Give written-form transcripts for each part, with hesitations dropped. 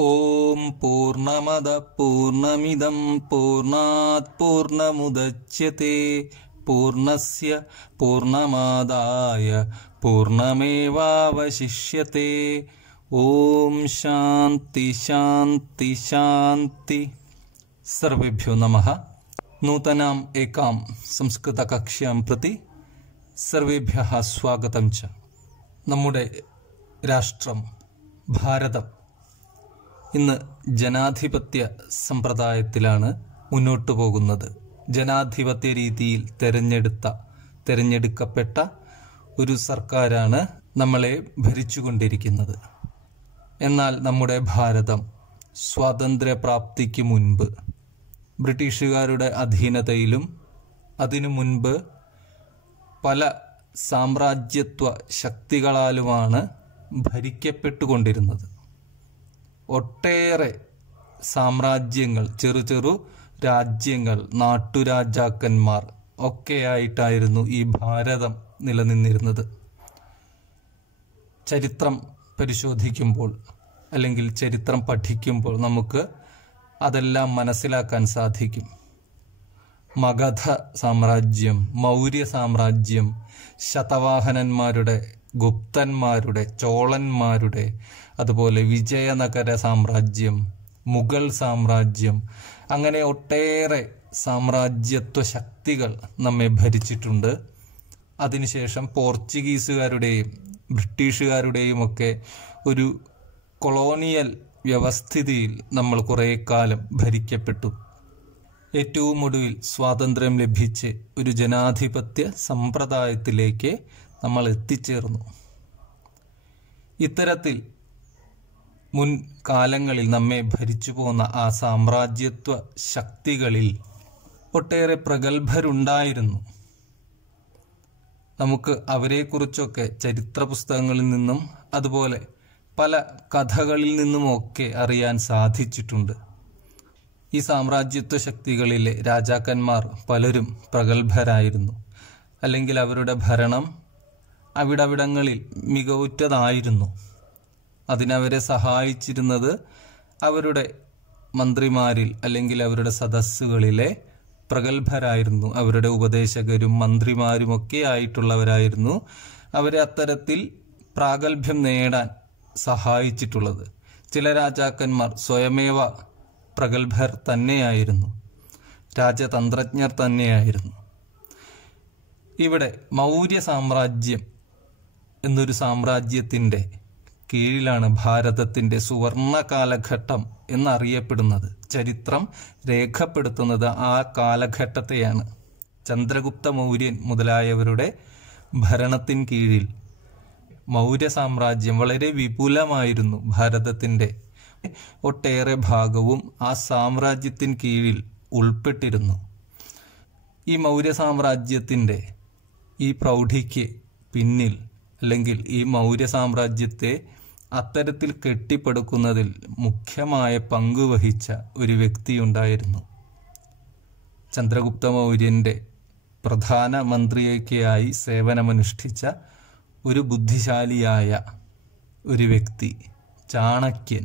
ഓം പൂർണ്ണമദ പൂർണ്ണമിദം പൂർണ്ണാത് പൂർണ്ണമുദച്യത്തെ പൂർണ്ണസ്യ പൂർണ്ണമാദായ പൂർണ്ണമേവാവശിഷ്യത്തെ. ഓം ശാന്തി ശാന്തി ശാന്തി. സർവേഭ്യോ നമഃ. നൂതനാം ഏകാം സംസ്കൃതകക്ഷ്യാം പ്രതി സർവേഭ്യഃ സ്വാഗതം ച. നമ്മുടെ രാഷ്ട്രം ഭാരതം ഇന്ന് ജനാധിപത്യ സമ്പ്രദായത്തിലാണ് മുന്നോട്ടു പോകുന്നത്. ജനാധിപത്യ രീതിയിൽ തെരഞ്ഞെടുക്കപ്പെട്ട ഒരു സർക്കാരാണ് നമ്മളെ ഭരിച്ചുകൊണ്ടിരിക്കുന്നത്. എന്നാൽ നമ്മുടെ ഭാരതം സ്വാതന്ത്ര്യപ്രാപ്തിക്ക് മുൻപ് ബ്രിട്ടീഷുകാരുടെ അധീനതയിലും അതിനു മുൻപ് പല സാമ്രാജ്യത്വ ശക്തികളാലുമാണ് ഭരിക്കപ്പെട്ടുകൊണ്ടിരുന്നത്. ഒട്ടേറെ സാമ്രാജ്യങ്ങൾ, ചെറു രാജ്യങ്ങൾ, നാട്ടുരാജാക്കന്മാർ ഒക്കെയായിട്ടായിരുന്നു ഈ ഭാരതം നിലനിന്നിരുന്നത്. ചരിത്രം പരിശോധിക്കുമ്പോൾ അല്ലെങ്കിൽ ചരിത്രം പഠിക്കുമ്പോൾ നമുക്ക് അതെല്ലാം മനസ്സിലാക്കാൻ സാധിക്കും. മഗധ സാമ്രാജ്യം, മൗര്യ സാമ്രാജ്യം, ശതവാഹനന്മാരുടെ, ഗുപ്തന്മാരുടെ, ചോളന്മാരുടെ, അതുപോലെ വിജയനഗര സാമ്രാജ്യം, മുഗൾ സാമ്രാജ്യം, അങ്ങനെ ഒട്ടേറെ സാമ്രാജ്യത്വ ശക്തികൾ നമ്മെ ഭരിച്ചിട്ടുണ്ട്. അതിനുശേഷം പോർച്ചുഗീസുകാരുടെയും ബ്രിട്ടീഷുകാരുടെയും ഒക്കെ ഒരു കൊളോണിയൽ വ്യവസ്ഥിതിയിൽ നമ്മൾ കുറേ കാലം ഭരിക്കപ്പെട്ടു. ഏറ്റവും ഒടുവിൽ സ്വാതന്ത്ര്യം ലഭിച്ച് ഒരു ജനാധിപത്യ സമ്പ്രദായത്തിലേക്ക് നമ്മൾ എത്തിച്ചേർന്നു. ഇത്തരത്തിൽ മുൻകാലങ്ങളിൽ നമ്മെ ഭരിച്ചു പോന്ന ആ സാമ്രാജ്യത്വ ശക്തികളിൽ ഒട്ടേറെ പ്രഗത്ഭരുണ്ടായിരുന്നു. നമുക്ക് അവരെക്കുറിച്ചൊക്കെ ചരിത്ര പുസ്തകങ്ങളിൽ നിന്നും അതുപോലെ പല കഥകളിൽ നിന്നുമൊക്കെ അറിയാൻ സാധിച്ചിട്ടുണ്ട്. ഈ സാമ്രാജ്യത്വ ശക്തികളിലെ രാജാക്കന്മാർ പലരും പ്രഗത്ഭരായിരുന്നു, അല്ലെങ്കിൽ അവരുടെ ഭരണം അവിടവിടങ്ങളിൽ മികവുറ്റതായിരുന്നു. അതിനവരെ സഹായിച്ചിരുന്നത് അവരുടെ മന്ത്രിമാരിൽ അല്ലെങ്കിൽ അവരുടെ സദസ്സുകളിലെ പ്രഗത്ഭരായിരുന്നു. അവരുടെ ഉപദേശകരും മന്ത്രിമാരുമൊക്കെ ആയിട്ടുള്ളവരായിരുന്നു അവരെ അത്തരത്തിൽ പ്രാഗൽഭ്യം നേടാൻ സഹായിച്ചിട്ടുള്ളത്. ചില രാജാക്കന്മാർ സ്വയമേവ പ്രഗത്ഭർ തന്നെയായിരുന്നു, രാജതന്ത്രജ്ഞർ തന്നെയായിരുന്നു. ഇവിടെ മൗര്യ സാമ്രാജ്യം എന്നൊരു സാമ്രാജ്യത്തിൻ്റെ കീഴിലാണ് ഭാരതത്തിൻ്റെ സുവർണ കാലഘട്ടം എന്നറിയപ്പെടുന്നത്. ചരിത്രം രേഖപ്പെടുത്തുന്നത് ആ കാലഘട്ടത്തെയാണ്. ചന്ദ്രഗുപ്ത മൗര്യൻ മുതലായവരുടെ ഭരണത്തിൻ കീഴിൽ മൗര്യ സാമ്രാജ്യം വളരെ വിപുലമായിരുന്നു. ഭാരതത്തിൻ്റെ ഒട്ടേറെ ഭാഗവും ആ സാമ്രാജ്യത്തിൻ കീഴിൽ ഉൾപ്പെട്ടിരുന്നു. ഈ മൗര്യ സാമ്രാജ്യത്തിൻ്റെ ഈ പ്രൗഢിക്ക് പിന്നിൽ, അല്ലെങ്കിൽ ഈ മൗര്യ സാമ്രാജ്യത്തെ അത്തരത്തിൽ കെട്ടിപ്പടുക്കുന്നതിൽ മുഖ്യമായ പങ്ക് വഹിച്ച ഒരു വ്യക്തിയുണ്ടായിരുന്നു. ചന്ദ്രഗുപ്ത മൗര്യൻ്റെ പ്രധാനമന്ത്രിയൊക്കെയായി സേവനമനുഷ്ഠിച്ച ഒരു ബുദ്ധിശാലിയായ ഒരു വ്യക്തി, ചാണക്യൻ.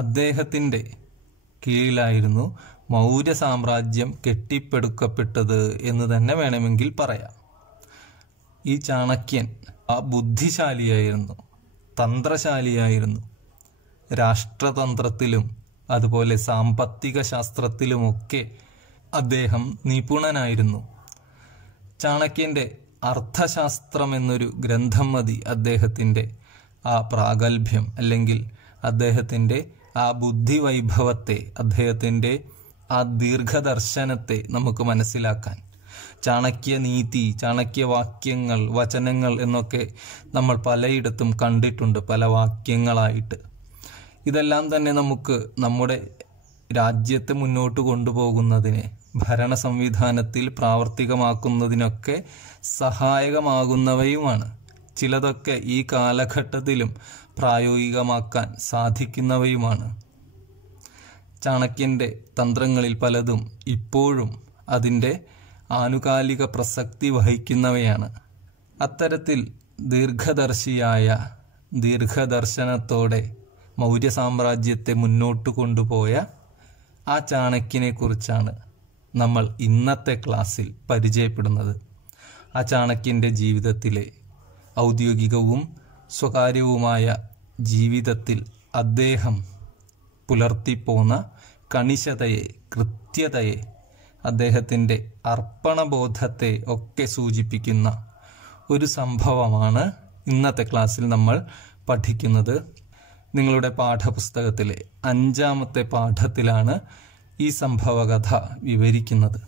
അദ്ദേഹത്തിൻ്റെ കീഴിലായിരുന്നു മൗര്യ സാമ്രാജ്യം കെട്ടിപ്പടുക്കപ്പെട്ടത് എന്ന് തന്നെ വേണമെങ്കിൽ പറയാം. ഈ ചാണക്യൻ ആ ബുദ്ധിശാലിയായിരുന്നു, തന്ത്രശാലിയായിരുന്നു. രാഷ്ട്രതന്ത്രത്തിലും അതുപോലെ സാമ്പത്തിക ശാസ്ത്രത്തിലുമൊക്കെ അദ്ദേഹം നിപുണനായിരുന്നു. ചാണക്യൻ്റെ അർത്ഥശാസ്ത്രം എന്നൊരു ഗ്രന്ഥം മതി അദ്ദേഹത്തിൻ്റെ ആ പ്രാഗൽഭ്യം, അല്ലെങ്കിൽ അദ്ദേഹത്തിൻ്റെ ആ ബുദ്ധിവൈഭവത്തെ, അദ്ദേഹത്തിൻ്റെ ആ ദീർഘദർശനത്തെ നമുക്ക് മനസ്സിലാക്കാൻ. ചാണക്യ നീതി, ചാണക്യവാക്യങ്ങൾ, വചനങ്ങൾ എന്നൊക്കെ നമ്മൾ പലയിടത്തും കണ്ടിട്ടുണ്ട്, പല വാക്യങ്ങളായിട്ട്. ഇതെല്ലാം തന്നെ നമുക്ക് നമ്മുടെ രാജ്യത്തെ മുന്നോട്ട് കൊണ്ടുപോകുന്നതിന്, ഭരണ സംവിധാനത്തിൽ പ്രാവർത്തികമാക്കുന്നതിനൊക്കെ സഹായകമാകുന്നവയുമാണ്. ചിലതൊക്കെ ഈ കാലഘട്ടത്തിലും പ്രായോഗികമാക്കാൻ സാധിക്കുന്നവയുമാണ്. ചാണക്യൻ്റെ തന്ത്രങ്ങളിൽ പലതും ഇപ്പോഴും അതിൻ്റെ ആനുകാലിക പ്രസക്തി വഹിക്കുന്നവയാണ്. അത്തരത്തിൽ ദീർഘദർശിയായ, ദീർഘദർശനത്തോടെ മൗര്യ സാമ്രാജ്യത്തെ മുന്നോട്ട് കൊണ്ടുപോയ ആ ചാണക്യനെ കുറിച്ചാണ് നമ്മൾ ഇന്നത്തെ ക്ലാസ്സിൽ പരിചയപ്പെടുന്നത്. ആ ചാണക്യൻ്റെ ജീവിതത്തിലെ ഔദ്യോഗികവും സ്വകാര്യവുമായ ജീവിതത്തിൽ അദ്ദേഹം പുലർത്തിപ്പോന്ന കണിശതയെ, കൃത്യതയെ, അദ്ദേഹത്തിൻ്റെ അർപ്പണബോധത്തെ ഒക്കെ സൂചിപ്പിക്കുന്ന ഒരു സംഭവമാണ് ഇന്നത്തെ ക്ലാസ്സിൽ നമ്മൾ പഠിക്കുന്നത്. നിങ്ങളുടെ പാഠപുസ്തകത്തിലെ 5ാമത്തെ പാഠത്തിലാണ് ഈ സംഭവകഥ വിവരിക്കുന്നത്.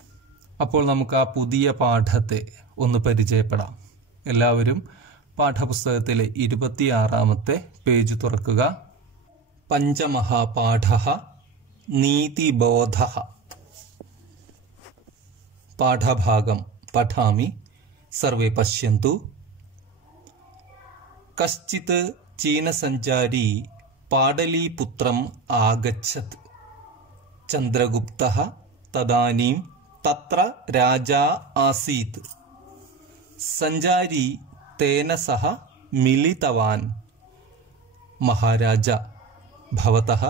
അപ്പോൾ നമുക്ക് ആ പുതിയ പാഠത്തെ ഒന്ന് പരിചയപ്പെടാം. എല്ലാവരും പാഠപുസ്തകത്തിലെ 26ാമത്തെ പേജ് തുറക്കുക. പഞ്ചമഹാപാഠഃ നീതിബോധഃ. പാഠഭാഗം പഠാമി. സർവേ പശ്യന്തു. കശ്ചിത് ചീനസഞ്ചാരി പാടലീപുത്രം ആഗച്ഛത്. ചന്ദ്രഗുപ്തഃ തദാനീം തത്ര രാജാ ആസീത്. സഞ്ചാരി തേന സഹ മിലിതവാൻ. മഹാരാജ, ഭവതഃ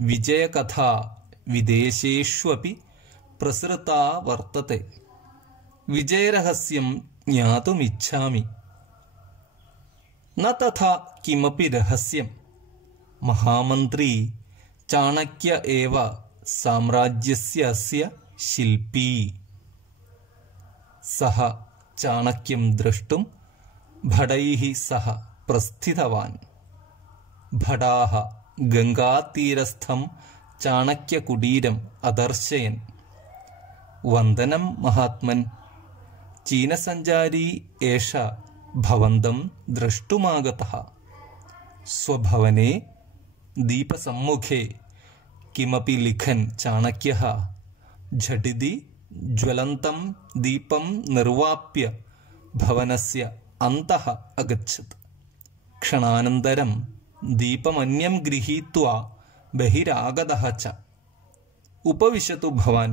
വിജയകഥാ വിദേശേഷ്വപി പ്രസൃതാ വർത്തത്തെ. വിജയരഹസ്യം ജ്ഞാതുമിച്ഛാമി. ന തഥാ കിമപി രഹസ്യം. മഹാമന്ത്രി ചാണക്യ ഏവ സാമ്രാജ്യസ്യ അസ്യ ശില്പി. സഹ ചാണക്യം ദ്രഷ്ടും ഭടൈഃ സഹ പ്രസ്ഥിതവാൻ. ഭടാഃ ഗംഗാതീരസ്ഥം ചാണക്യകുടീരം അദർശയൻ. വന്ദനം മഹാത്മൻ. ചീനസഞ്ചാരി ഏഷ ഭവന്തം ദ്രഷ്ടുമാഗതഃ. സ്വഭവനെ ദീപസമ്മുഖേ കിമപി ലിഖൻ ചാണക്യഃ ഝടിതി ജ്വലന്തം ദീപം നിർവാപ്യ ഭവനസ്യ അന്തഃ അഗച്ഛത്. ക്ഷണാനന്തരം ദീപമന്യം ഗൃഹീത്വാ ബഹിരാഗതഃ ച. ഉപവിശതു ഭവാൻ.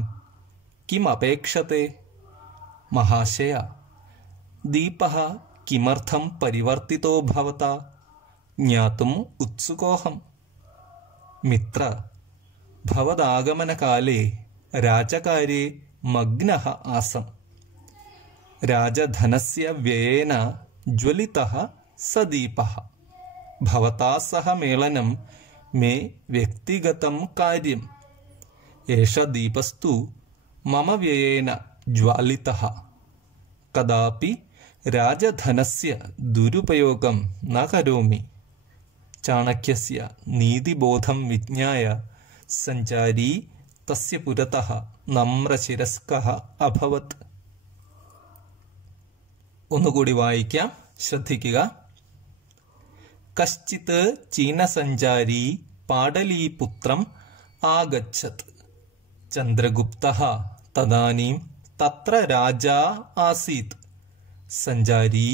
കിം അപേക്ഷത്തെ? മഹാശയ, ദീപഃ കിമർത്ഥം പരിവർത്തിതോ ഭവതാ ജ്ഞാതും ഉത്സുകോഹം. മിത്ര, ഭവദാഗമനകാലേ രാജകാര്യെ മഗ്നഃ ആസം. രാജധനസ്യ വ്യയേന ജ്വലിതഃ സ ദീപഃ. ഭവതാ സഹ മേളനം മേ വ്യക്തിഗതം കാര്യം. ഏഷ ദീപസ്തു മമ വ്യയേന ജ്വാലിതഃ. കദാപി രാജധനസ്യ ദുരുപയോഗം ന കരോമി. ചാണക്യസ്യ നീതിബോധം വിജ്ഞായ സഞ്ചാരി തസ്യ പുരതഃ നമ്രശിരസ്കഃ അഭവത്. ഒന്നുകൂടി വായിക്കാം, ശ്രദ്ധിക്കുക. കശ്ചിത് ചീനസഞ്ചാരി പാടലീപുത്രം ആഗച്ഛത്. ചന്ദ്രഗുപ്തഃ തദാനീം തത്ര രാജാ ആസീത്. സഞ്ചാരി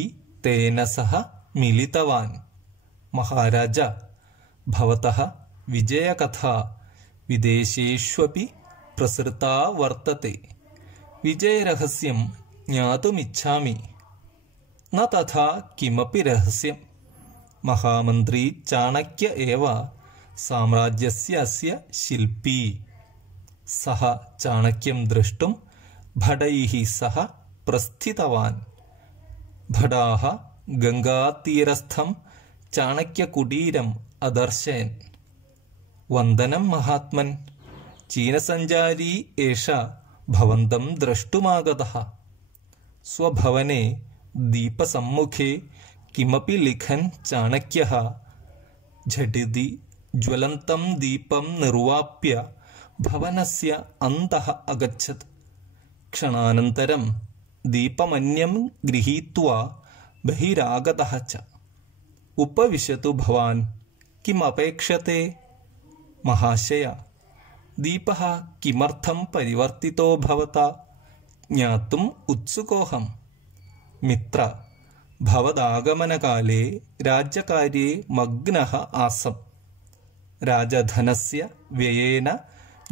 തേന സഹ മിലിതവാൻ. മഹാരാജ, ഭവതഃ വിജയകഥാ വിദേശേഷ്വപി പ്രസൃതാ വർത്തത്തെ. വിജയരഹസ്യം ജ്ഞാതുമിച്ഛാമി. ന തഥാ കിമപി രഹസ്യം. മഹാമന്ത്രി ചാണക്യ ഏവ സാമ്രാജ്യസ്യ അസ്യ ശില്പി. സഹ ചാണക്യം ദ്രഷ്ടും ഭടൈഃ സഹ പ്രസ്ഥിതവാൻ. ഭടാഃ ഗംഗാതീരസ്ഥം ചാണക്യകുടീരം അദർശയൻ. വന്ദനം മഹാത്മൻ. ചീനസഞ്ചാരി ഏഷ ഭവന്തം ദ്രഷ്ടുമാഗതഃ. സ്വഭവനെ ദീപസമ്മുഖേ കിമപി ലിഖൻ ചാണക്യഃ ഝടിതി ജ്വലന്തം ദീപം നിർവാപ്യ ഭവനസ്യ അന്തഃ അഗച്ഛത്. ക്ഷണാനന്തരം ദീപമന്യം ഗൃഹീത്വാ ബഹിരാഗതഃ ച. ഉപവിശതു ഭവാൻ. കിം അപേക്ഷത്തെ? മഹാശയ, ദീപഃ കിമർത്ഥം പരിവർത്തിതോ ഭവതാ ജ്ഞാതും ഉത്സുകോഹം. മിത്ര, ഭവദാഗമനകാലേ രാജ്യകാര്യെ മഗ്നഃ ആസം. രാജധനസ്യ വ്യയേന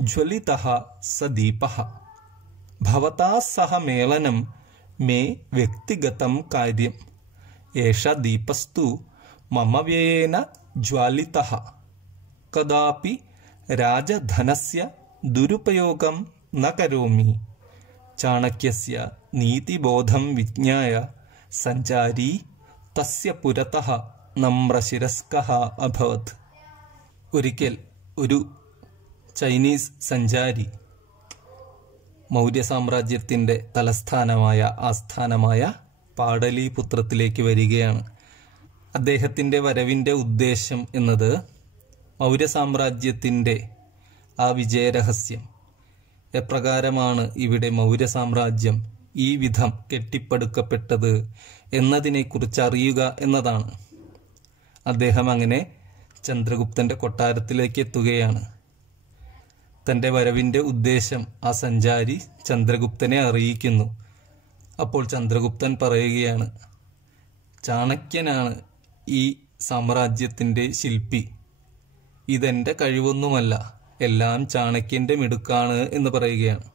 ജ്വലിതഃ സ ദീപഃ. ഭവതാ സഹ മേളനം മേ വ്യക്തിഗതം കാര്യം. ഏഷ ദീപസ്തു മമ വ്യയേന ജ്വാലിതഃ. കദാപി രാജധനസ്യ ദുരുപയോഗം ന കരോമി. ചാണക്യസ്യ നീതിബോധം വിജ്ഞായ സഞ്ചാരി തസ്യ പുരതഃ നമ്രശിരസ്കഃ അഭവത്. ഒരിക്കൽ ഒരു ചൈനീസ് സഞ്ചാരി മൗര്യ സാമ്രാജ്യത്തിൻ്റെ തലസ്ഥാനമായ ആസ്ഥാനമായ പാടലീപുത്രത്തിലേക്ക് വരികയാണ്. അദ്ദേഹത്തിൻ്റെ വരവിൻ്റെ ഉദ്ദേശം എന്നത് മൗര്യ സാമ്രാജ്യത്തിൻ്റെ ആ വിജയരഹസ്യം, എപ്രകാരമാണ് ഇവിടെ മൗര്യ സാമ്രാജ്യം ഈ വിധം കെട്ടിപ്പടുക്കപ്പെട്ടത് എന്നതിനെക്കുറിച്ച് അറിയുക എന്നതാണ്. അദ്ദേഹം അങ്ങനെ ചന്ദ്രഗുപ്തൻ്റെ കൊട്ടാരത്തിലേക്ക് എത്തുകയാണ്. തൻ്റെ വരവിൻ്റെ ഉദ്ദേശം ആ സഞ്ചാരി ചന്ദ്രഗുപ്തനെ അറിയിക്കുന്നു. അപ്പോൾ ചന്ദ്രഗുപ്തൻ പറയുകയാണ്, ചാണക്യനാണ് ഈ സാമ്രാജ്യത്തിൻ്റെ ശില്പി, ഇതെൻ്റെ കഴിവൊന്നുമല്ല, എല്ലാം ചാണക്യൻ്റെ മിടുക്കാണ് എന്ന് പറയുകയാണ്.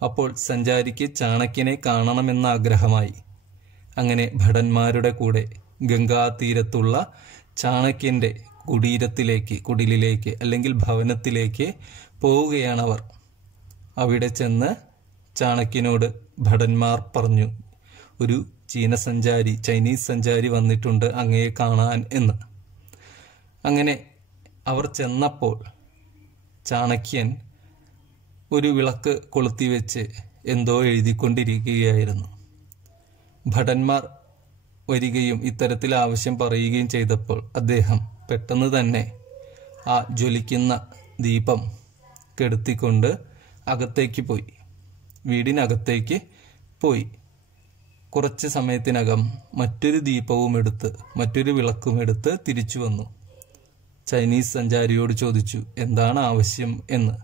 അപ്പോൾ സഞ്ചാരിക്ക് ചാണക്യനെ കാണണമെന്ന ആഗ്രഹമായി. അങ്ങനെ ഭടന്മാരുടെ കൂടെ ഗംഗാതീരത്തുള്ള ചാണക്യൻ്റെ കുടിലിലേക്ക് അല്ലെങ്കിൽ ഭവനത്തിലേക്ക് പോവുകയാണവർ. അവിടെ ചെന്ന് ചാണക്യനോട് ഭടന്മാർ പറഞ്ഞു, ഒരു ചൈനീസ് സഞ്ചാരി വന്നിട്ടുണ്ട് അങ്ങയെ കാണാൻ എന്ന്. അങ്ങനെ അവർ ചെന്നപ്പോൾ ചാണക്യൻ ഒരു വിളക്ക് കൊളുത്തിവെച്ച് എന്തോ എഴുതിക്കൊണ്ടിരിക്കുകയായിരുന്നു. ഭടന്മാർ വരികയും ഇത്തരത്തിൽ ആവശ്യം പറയുകയും ചെയ്തപ്പോൾ അദ്ദേഹം പെട്ടെന്ന് തന്നെ ആ ജ്വലിക്കുന്ന ദീപം കെടുത്തിക്കൊണ്ട് അകത്തേക്ക് പോയി, വീടിനകത്തേക്ക് പോയി. കുറച്ച് സമയത്തിനകം മറ്റൊരു ദീപവും എടുത്ത് മറ്റൊരു വിളക്കും എടുത്ത് തിരിച്ചു വന്നു. ചൈനീസ് സഞ്ചാരിയോട് ചോദിച്ചു, എന്താണ് ആവശ്യം എന്ന്.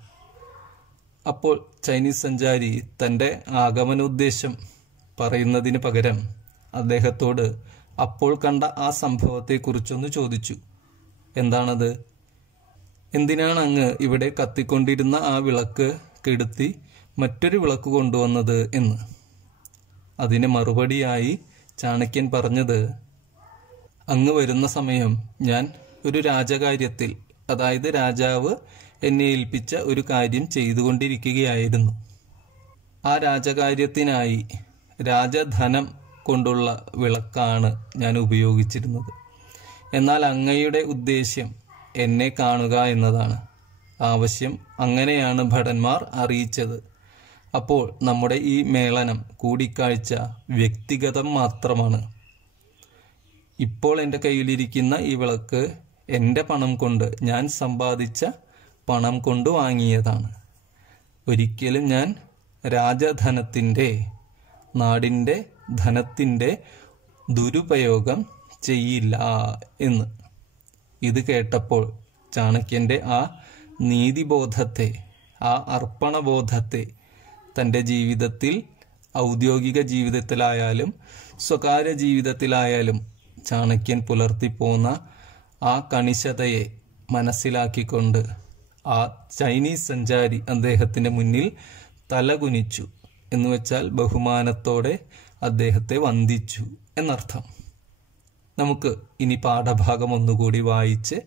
അപ്പോൾ ചൈനീസ് സഞ്ചാരി തൻ്റെ ആഗമനോദ്ദേശം പറയുന്നതിന് പകരം അദ്ദേഹത്തോട് അപ്പോൾ കണ്ട ആ സംഭവത്തെക്കുറിച്ചൊന്ന് ചോദിച്ചു. എന്താണത്? എന്തിനാണ് അങ്ങ് ഇവിടെ കത്തിക്കൊണ്ടിരുന്ന ആ വിളക്ക് കെടുത്തി മറ്റൊരു വിളക്ക് കൊണ്ടുവന്നത് എന്ന്. അതിന് മറുപടിയായി ചാണക്യൻ പറഞ്ഞത്, അങ്ങ് വരുന്ന സമയം ഞാൻ ഒരു രാജകാര്യത്തിൽ, അതായത് രാജാവ് എന്നെ ഏൽപ്പിച്ച ഒരു കാര്യം ചെയ്തുകൊണ്ടിരിക്കുകയായിരുന്നു. ആ രാജകാര്യത്തിനായി രാജധനം കൊണ്ടുള്ള വിളക്കാണ് ഞാൻ ഉപയോഗിച്ചിരുന്നത്. എന്നാൽ അങ്ങയുടെ ഉദ്ദേശ്യം എന്നെ കാണുക എന്നതാണ്. ആവശ്യം അങ്ങനെയാണ് ഭടന്മാർ അറിയിച്ചത്. അപ്പോൾ നമ്മുടെ ഈ മേളനം, കൂടിക്കാഴ്ച വ്യക്തിഗതം മാത്രമാണ്. ഇപ്പോൾ എൻ്റെ കയ്യിലിരിക്കുന്ന ഈ വിളക്ക് എൻ്റെ പണം കൊണ്ട്, ഞാൻ സമ്പാദിച്ച പണം കൊണ്ട് വാങ്ങിയതാണ്. ഒരിക്കലും ഞാൻ രാജധനത്തിൻ്റെ, നാടിൻ്റെ ധനത്തിൻ്റെ ദുരുപയോഗം ചെയ്യില്ല എന്ന്. ഇത് കേട്ടപ്പോൾ ചാണക്യൻ്റെ ആ നീതിബോധത്തെ, ആ അർപ്പണബോധത്തെ തൻ്റെ ജീവിതത്തിൽ, ഔദ്യോഗിക ജീവിതത്തിലായാലും സ്വകാര്യ ജീവിതത്തിലായാലും ചാണക്യൻ പുലർത്തിപ്പോന്ന ആ കണിശതയെ മനസ്സിലാക്കിക്കൊണ്ട് ആ ചൈനീസ് സഞ്ചാരി അദ്ദേഹത്തിൻ്റെ മുന്നിൽ തലകുനിച്ചു. എന്നുവെച്ചാൽ ബഹുമാനത്തോടെ അദ്ദേഹത്തെ വന്ദിച്ചു എന്നർത്ഥം. നമുക്ക് ഇനി പാഠഭാഗം ഒന്നുകൂടി വായിച്ച്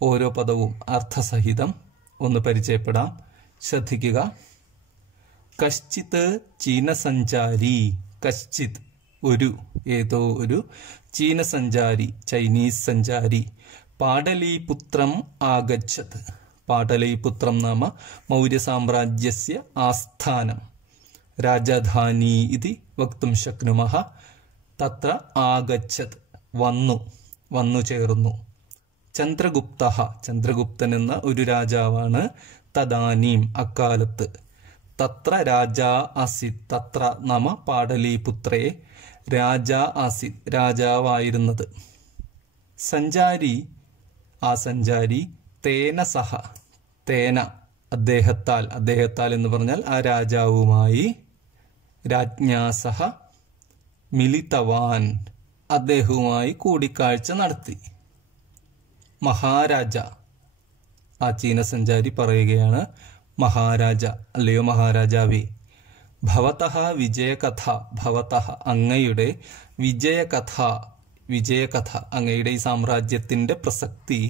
ഓരോ പദവും അർത്ഥസഹിതം ഒന്ന് പരിചയപ്പെടാം. ശ്രദ്ധിക്കുക. കശ്ചിത് ചീനസഞ്ചാരി. കശ്ചിത് ഒരു, ഏതോ ഒരു ചീനസഞ്ചാരി, ചൈനീസ് സഞ്ചാരി. പാടലീപുത്രം ആഗച്ഛത്. പാടലീപുത്രം നാമ മൗര്യസാമ്രാജ്യസ്യ ആസ്ഥാനം, രാജധാനി ഇതി വക്തും ശക്നുമഃ. തത്ര ആഗച്ഛത് വന്നു ചേർന്നു. ചന്ദ്രഗുപ്തഃ, ചന്ദ്രഗുപ്തൻ എന്ന ഒരു രാജാവാണ്. തദാനീം അക്കാലത്ത്. തത്ര രാജാ ആസിത്. തത്ര നാമ പാടലീപുത്രേ, രാജാ ആസിത് രാജാവായിരുന്നത്. സഞ്ചാരി, ആ സഞ്ചാരി. തേന സഹ, തേന അദ്ദേഹത്താൽ, അദ്ദേഹത്താൽ എന്ന് പറഞ്ഞാൽ ആ രാജാവുമായി. രാജ്ഞാസഹ മിലിതവാൻ, അദ്ദേഹവുമായി കൂടിക്കാഴ്ച നടത്തി. മഹാരാജ, ആ ചീനസഞ്ചാരി പറയുകയാണ്, മഹാരാജ അല്ലയോ മഹാരാജാവേ. ഭവതഃ വിജയകഥ. ഭവതഃ അങ്ങയുടെ വിജയകഥ, വിജയകഥ അങ്ങയുടെ ഈ സാമ്രാജ്യത്തിൻ്റെ പ്രസക്തി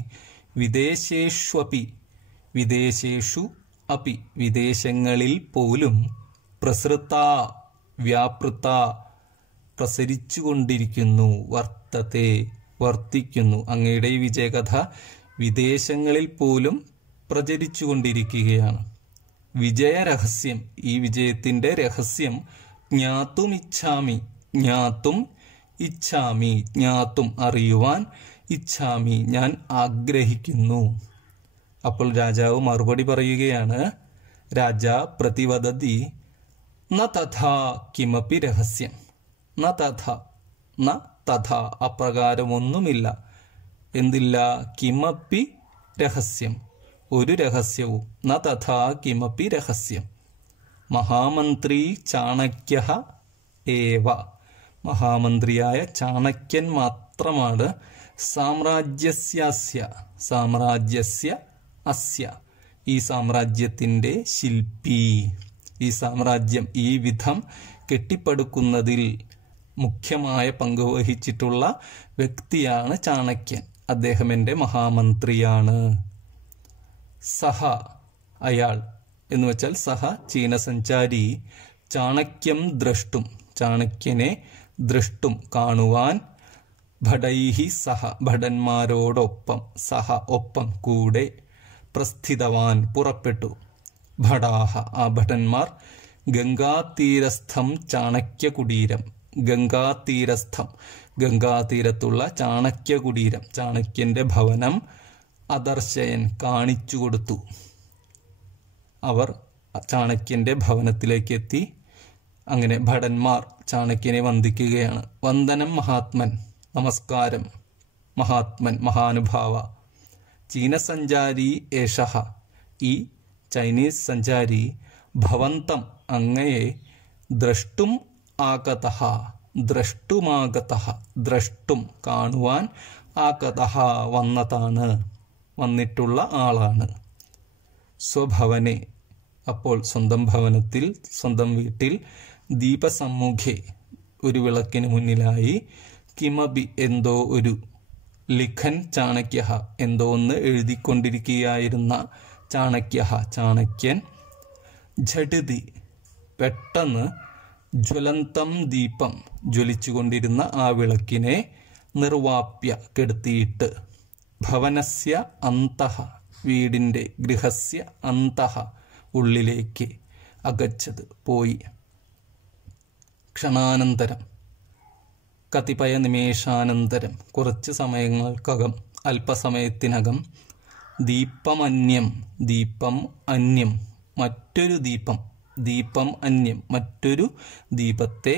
വിദേശേഷ്വപി വിദേശേഷു അപി വിദേശങ്ങളിൽ പോലും പ്രസൃത വ്യാപൃത പ്രസരിച്ചുകൊണ്ടിരിക്കുന്നു, വർത്തത്തെ വർത്തിക്കുന്നു. അങ്ങയുടെ ഈ വിജയകഥ വിദേശങ്ങളിൽ പോലും പ്രചരിച്ചുകൊണ്ടിരിക്കുകയാണ്. വിജയരഹസ്യം, ഈ വിജയത്തിന്റെ രഹസ്യം ജ്ഞാതും ഇച്ഛാമി, ജ്ഞാതും ഇച്ഛാമി, ജ്ഞാതും അറിയുവാൻ, ഇച്ഛാമി ഞാൻ ആഗ്രഹിക്കുന്നു. അപ്പോൾ രാജാവ് മറുപടി പറയുകയാണ്. രാജ പ്രതിവദതി ന തഥാ കിമപി രഹസ്യം, ന തഥാ, ന തഥാ അപ്രകാരമൊന്നുമില്ല, എന്തില്ല, കിമപി രഹസ്യം ഒരു രഹസ്യവും, ന തഥാ കിമപി രഹസ്യം. മഹാമന്ത്രി ചാണക്യഃ ഏവ, മഹാമന്ത്രിയായ ചാണക്യൻ മാത്രമാണ് സാമ്രാജ്യസ്യ, സാമ്രാജ്യസ്യ അസ്യ, ഈ സാമ്രാജ്യത്തിൻ്റെ ശില്പി. ഈ സാമ്രാജ്യം ഈ വിധം കെട്ടിപ്പടുക്കുന്നതിൽ മുഖ്യമായ പങ്ക് വഹിച്ചിട്ടുള്ള വ്യക്തിയാണ് ചാണക്യൻ. അദ്ദേഹം എൻ്റെ മഹാമന്ത്രിയാണ്. സഹ അയാൾ എന്ന് വെച്ചാൽ സഹ ചീനസഞ്ചാരി ചാണക്യം ദ്രഷ്ടും, ചാണക്യനെ ദ്രഷ്ടും കാണുവാൻ, ഭടൈഹി സഹ ഭടന്മാരോടൊപ്പം, സഹ ഒപ്പം കൂടെ, പ്രസ്ഥിതവാൻ പുറപ്പെട്ടു. ഭടാഹ ആ ഭടന്മാർ ഗംഗാതീരസ്ഥം ചാണക്യ കുടീരം, ഗംഗാതീരസ്ഥം ഗംഗാതീരത്തുള്ള ചാണക്യ കുടീരം, ചാണക്യന്റെ ഭവനം അദർശയൻ കാണിച്ചു കൊടുത്തു. അവർ ചാണക്യന്റെ ഭവനത്തിലേക്ക് എത്തി. അങ്ങനെ ഭടന്മാർ ചാണക്യനെ വന്ദിക്കുകയാണ്. വന്ദനം മഹാത്മൻ, നമസ്കാരം മഹാത്മൻ, മഹാനുഭാവ. ചീനസഞ്ചാരി ഏഷഃ, ഈ ചൈനീസ് സഞ്ചാരി ഭവന്തം അങ്ങയെ ദ്രഷ്ടും ആഗതഃ, ദ്രഷ്ടുമാഗതഃ ദ്രഷ്ടും കാണുവാൻ, ആഗതഃ വന്നതാണ്, വന്നിട്ടുള്ള ആളാണ്. സ്വഭവനെ അപ്പോൾ സ്വന്തം ഭവനത്തിൽ, സ്വന്തം വീട്ടിൽ, ദീപസമ്മുഖേ ഒരു വിളക്കിന് മുന്നിലായി, കിമബി എന്തോ ഒരു, ലിഖൻ ചാണക്യ എന്തോ ഒന്ന് എഴുതിക്കൊണ്ടിരിക്കുകയായിരുന്ന ചാണക്യ ചാണക്യൻ, ഝടിതി പെട്ടെന്ന്, ജ്വലന്തം ദീപം ജ്വലിച്ചുകൊണ്ടിരുന്ന ആ വിളക്കിനെ നിർവാപ്യ കെടുത്തിയിട്ട്, ഭവനസ്യ അന്തഃ വീടിൻ്റെ, ഗൃഹസ്യ അന്തഃ ഉള്ളിലേക്ക്, അഗച്ഛത് പോയി. ക്ഷണാനന്തരം കതിപയ നിമേഷാനന്തരം കുറച്ച് സമയങ്ങൾക്കകം, അല്പസമയത്തിനകം, ദീപമന്യം, ദീപം അന്യം മറ്റൊരു ദീപം, ദീപം അന്യം മറ്റൊരു ദീപത്തെ,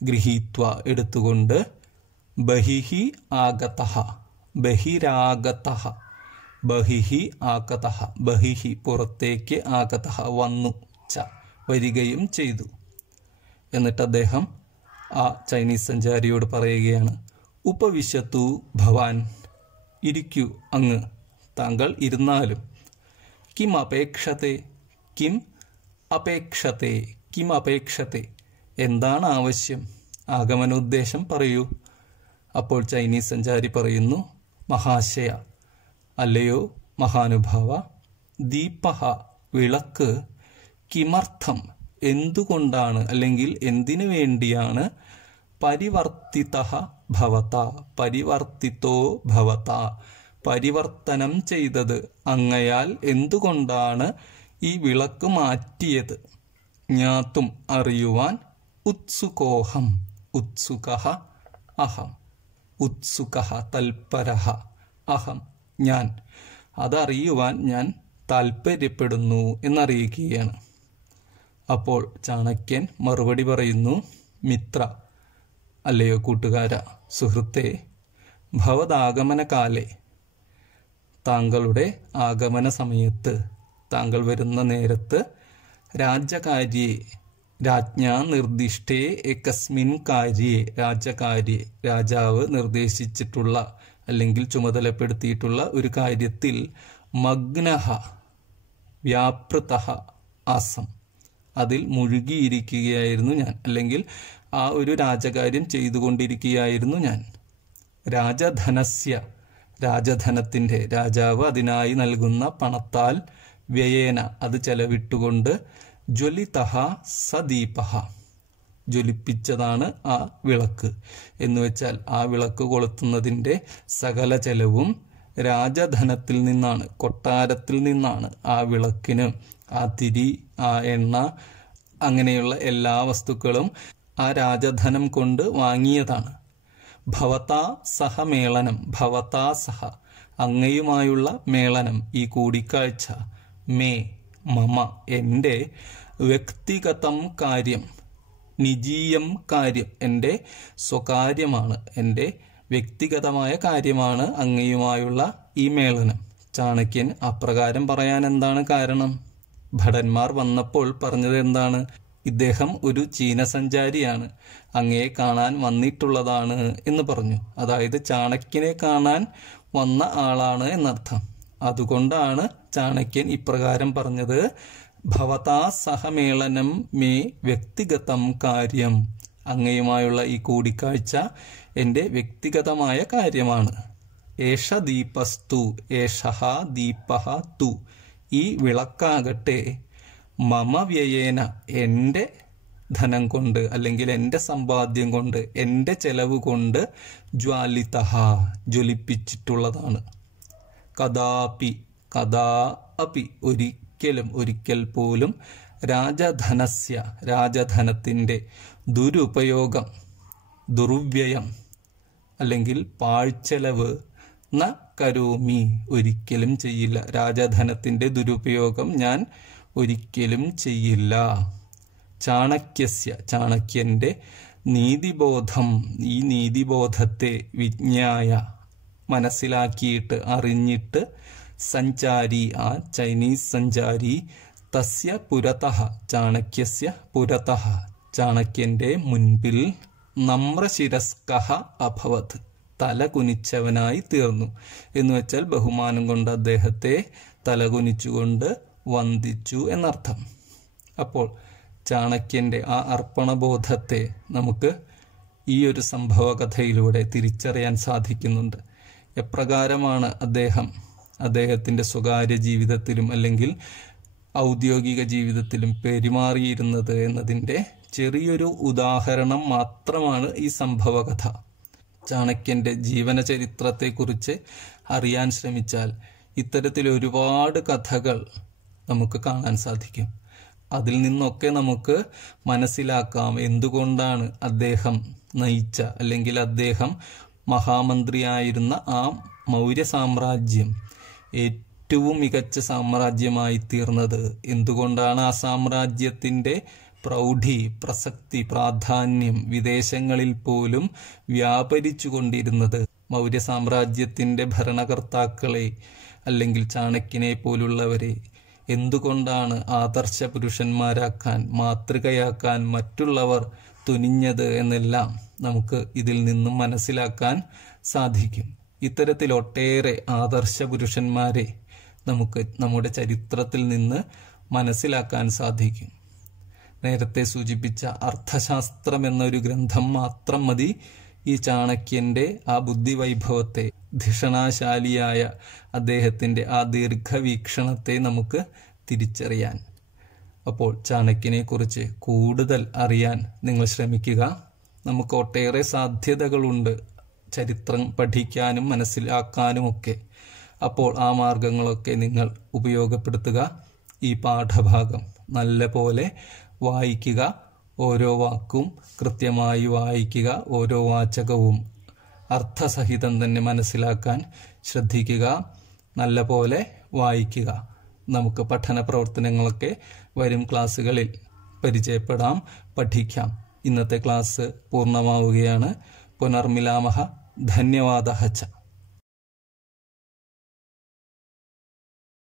ഗൃഹീത്വ എടുത്തുകൊണ്ട്, ബഹിഹി ആഗതഃ ബഹിരാഗതഃ, ബഹിഹി ആഗതഃ ബഹിഹി പുറത്തേക്ക്, ആഗതഃ വന്നു, ച വരികയും ചെയ്തു. എന്നിട്ട് അദ്ദേഹം ആ ചൈനീസ് സഞ്ചാരിയോട് പറയുകയാണ്, ഉപവിശത്തു ഭവാൻ, ഇരിക്കൂ അങ്ങ്, താങ്കൾ ഇരുന്നാലും. കിം അപേക്ഷത്തെ, കിം അപേക്ഷത്തെ, കിം അപേക്ഷത്തെ എന്താണ് ആവശ്യം, ആഗമനോദ്ദേശം പറയൂ. അപ്പോൾ ചൈനീസ് സഞ്ചാരി പറയുന്നു, മഹാശയ അല്ലയോ മഹാനുഭാവ, ദീപഃ വിളക്ക്, കിമർത്ഥം എന്തുകൊണ്ടാണ് അല്ലെങ്കിൽ എന്തിനു വേണ്ടിയാണ്, പരിവർത്തിതഃ ഭവത, പരിവർത്തിതോ ഭവത പരിവർത്തനം ചെയ്തത് അങ്ങയാൽ എന്തുകൊണ്ടാണ് ഈ വിളക്ക് മാറ്റിയത്, ജ്ഞാതും അറിയുവാൻ, ഉത്സുകോഹം ഉത്സുകഃ അഹം, ഉത്സുകഃ തൽപരഃ അഹം ഞാൻ, അതറിയുവാൻ ഞാൻ താൽപ്പര്യപ്പെടുന്നു എന്നറിയിക്കുകയാണ്. അപ്പോൾ ചാണക്യൻ മറുപടി പറയുന്നു, മിത്ര അല്ലയോ കൂട്ടുകാര, സുഹൃത്തെ, ഭവദാഗമനകാലേ താങ്കളുടെ ആഗമന സമയത്ത്, താങ്കൾ വരുന്ന നേരത്ത്, രാജകാര്യേ രാജ്ഞാ നിർദ്ദിഷ്ടേ ഏകസ്മിൻ കാര്യേ, രാജകാര്യേ രാജാവ് നിർദ്ദേശിച്ചിട്ടുള്ള അല്ലെങ്കിൽ ചുമതലപ്പെടുത്തിയിട്ടുള്ള ഒരു കാര്യത്തിൽ, മഗ്നഃ വ്യാപൃതഃ ആസം അതിൽ മുഴുകിയിരിക്കുകയായിരുന്നു ഞാൻ, അല്ലെങ്കിൽ ആ ഒരു രാജകാര്യം ചെയ്തുകൊണ്ടിരിക്കുകയായിരുന്നു ഞാൻ. രാജധനസ്യ രാജധനത്തിൻ്റെ, രാജാവ് അതിനായി നൽകുന്ന പണത്താൽ, വ്യയേന അത് ചെലവിട്ടുകൊണ്ട്, ജ്വലിതഃ സദീപഃ ജ്വലിപ്പിച്ചതാണ് ആ വിളക്ക്. എന്നുവെച്ചാൽ ആ വിളക്ക് കൊളുത്തുന്നതിൻ്റെ സകല ചെലവും രാജധനത്തിൽ നിന്നാണ്, കൊട്ടാരത്തിൽ നിന്നാണ്. ആ വിളക്കിന് ആ തിരി, ആ എണ്ണ, അങ്ങനെയുള്ള എല്ലാ വസ്തുക്കളും ആ രാജധനം കൊണ്ട് വാങ്ങിയതാണ്. ഭവതാ സഹ മേളനം, ഭവതാ സഹ അങ്ങയുമായുള്ള മേളനം, ഈ കൂടിക്കാഴ്ച, മേ മമ എൻ്റെ, വ്യക്തിഗതം കാര്യം, നിജീയം കാര്യം എൻ്റെ സ്വകാര്യമാണ്, എൻ്റെ വ്യക്തിഗതമായ കാര്യമാണ് അങ്ങയുമായുള്ള ഈ മേളനം. ചാണക്യൻ അപ്രകാരം പറയാൻ എന്താണ് കാരണം? ഭടന്മാർ വന്നപ്പോൾ പറഞ്ഞത് എന്താണ്? ഇദ്ദേഹം ഒരു ചീന സഞ്ചാരിയാണ്, അങ്ങയെ കാണാൻ വന്നിട്ടുള്ളതാണ് എന്ന് പറഞ്ഞു. അതായത് ചാണക്യനെ കാണാൻ വന്ന ആളാണ് എന്നർത്ഥം. അതുകൊണ്ടാണ് ചാണക്യൻ ഇപ്രകാരം പറഞ്ഞത്, ഭവതാ സഹമേളനം മേ വ്യക്തിഗതം കാര്യം, അങ്ങയുമായുള്ള ഈ കൂടിക്കാഴ്ച എൻ്റെ വ്യക്തിഗതമായ കാര്യമാണ്. ഏഷ ദീപസ്തു ഏഷഃ ദീപഃ തു ഈ വിളക്കാകട്ടെ, മമ വ്യയേന എൻ്റെ ധനം കൊണ്ട് അല്ലെങ്കിൽ എൻ്റെ സമ്പാദ്യം കൊണ്ട്, എൻ്റെ ചെലവ് കൊണ്ട്, ജ്വാലിതഃ ജ്വലിപ്പിച്ചിട്ടുള്ളതാണ്. കഥാപി കഥാ അപി ഒരിക്കലും, ഒരിക്കൽ പോലും, രാജധനസ്യ രാജധനത്തിൻ്റെ, ദുരുപയോഗം ദുർവ്യയം അല്ലെങ്കിൽ പാഴ്ചെലവ്, ന കരോമി ഒരിക്കലും ചെയ്യില്ല. രാജധനത്തിൻ്റെ ദുരുപയോഗം ഞാൻ ഒരിക്കലും ചെയ്യില്ല. ചാണക്യസ്യ ചാണക്യൻ്റെ നീതിബോധം, ഈ നീതിബോധത്തെ വിജ്ഞായ മനസ്സിലാക്കിയിട്ട്, അറിഞ്ഞിട്ട്, സഞ്ചാരി ആ ചൈനീസ് സഞ്ചാരി, തസ്യ പുരതഃ ചാണക്യസ്യ പുരതഃ ചാണക്യൻ്റെ മുൻപിൽ, നമ്രശിരസ്കഃ അഭവത് തലകുനിച്ചവനായി തീർന്നു. എന്നുവെച്ചാൽ ബഹുമാനം കൊണ്ട് അദ്ദേഹത്തെ തലകുനിച്ചുകൊണ്ട് വന്ദിച്ചു എന്നർത്ഥം. അപ്പോൾ ചാണക്യൻ്റെ ആ അർപ്പണബോധത്തെ നമുക്ക് ഈ ഒരു സംഭവകഥയിലൂടെ തിരിച്ചറിയാൻ സാധിക്കുന്നുണ്ട്. എപ്രകാരമാണ് അദ്ദേഹത്തിൻ്റെ സ്വകാര്യ ജീവിതത്തിലും അല്ലെങ്കിൽ ഔദ്യോഗിക ജീവിതത്തിലും പെരുമാറിയിരുന്നത് എന്നതിൻ്റെ ചെറിയൊരു ഉദാഹരണം മാത്രമാണ് ഈ സംഭവകഥ. ചാണക്യൻ്റെ ജീവനചരിത്രത്തെക്കുറിച്ച് അറിയാൻ ശ്രമിച്ചാൽ ഇത്തരത്തിൽ ഒരുപാട് കഥകൾ നമുക്ക് കാണാൻ സാധിക്കും. അതിൽ നിന്നൊക്കെ നമുക്ക് മനസ്സിലാക്കാം എന്തുകൊണ്ടാണ് അദ്ദേഹം നയിച്ച അല്ലെങ്കിൽ അദ്ദേഹം മഹാമന്ത്രിയായിരുന്ന ആ മൗര്യ സാമ്രാജ്യം ഏറ്റവും മികച്ച സാമ്രാജ്യമായി തീർന്നത്, എന്തുകൊണ്ടാണ് ആ സാമ്രാജ്യത്തിൻ്റെ പ്രൗഢി, പ്രസക്തി, പ്രാധാന്യം വിദേശങ്ങളിൽ പോലും വ്യാപരിച്ചു കൊണ്ടിരുന്നത്. മൗര്യ സാമ്രാജ്യത്തിൻ്റെ ഭരണകർത്താക്കളെ അല്ലെങ്കിൽ ചാണക്യനെ പോലുള്ളവരെ എന്തുകൊണ്ടാണ് ആദർശ പുരുഷന്മാരാക്കാൻ, മാതൃകയാക്കാൻ മറ്റുള്ളവർ തുനിഞ്ഞത് എന്നെല്ലാം നമുക്ക് ഇതിൽ നിന്നും മനസ്സിലാക്കാൻ സാധിക്കും. ഇത്തരത്തിൽ ഒട്ടേറെ ആദർശ പുരുഷന്മാരെ നമുക്ക് നമ്മുടെ ചരിത്രത്തിൽ നിന്ന് മനസ്സിലാക്കാൻ സാധിക്കും. നേരത്തെ സൂചിപ്പിച്ച അർത്ഥശാസ്ത്രം എന്നൊരു ഗ്രന്ഥം മാത്രം മതി ഈ ചാണക്യൻ്റെ ആ ബുദ്ധിവൈഭവത്തെ, ധിഷണാശാലിയായ അദ്ദേഹത്തിൻ്റെ ആ ദീർഘവീക്ഷണത്തെ നമുക്ക് തിരിച്ചറിയാൻ. അപ്പോൾ ചാണക്യനെക്കുറിച്ച് കൂടുതൽ അറിയാൻ നിങ്ങൾ ശ്രമിക്കുക. നമുക്ക് ഒട്ടേറെ സാധ്യതകളുണ്ട് ചരിത്രം പഠിക്കാനും മനസ്സിലാക്കാനുമൊക്കെ. അപ്പോൾ ആ മാർഗങ്ങളൊക്കെ നിങ്ങൾ ഉപയോഗപ്പെടുത്തുക. ഈ പാഠഭാഗം നല്ല പോലെ വായിക്കുക, ഓരോ വാക്കും കൃത്യമായി വായിക്കുക, ഓരോ വാചകവും അർത്ഥസഹിതം തന്നെ മനസ്സിലാക്കാൻ ശ്രദ്ധിക്കുക, നല്ല പോലെ വായിക്കുക. നമുക്ക് പഠന പ്രവർത്തനങ്ങളൊക്കെ വരും ക്ലാസ്സുകളിൽ പരിചയപ്പെടാം, പഠിക്കാം. ഇന്നത്തെ ക്ലാസ് പൂർണ്ണമാവുകയാണ്. പുനർമിലാമഹ. ധന്യവാദഃ ച.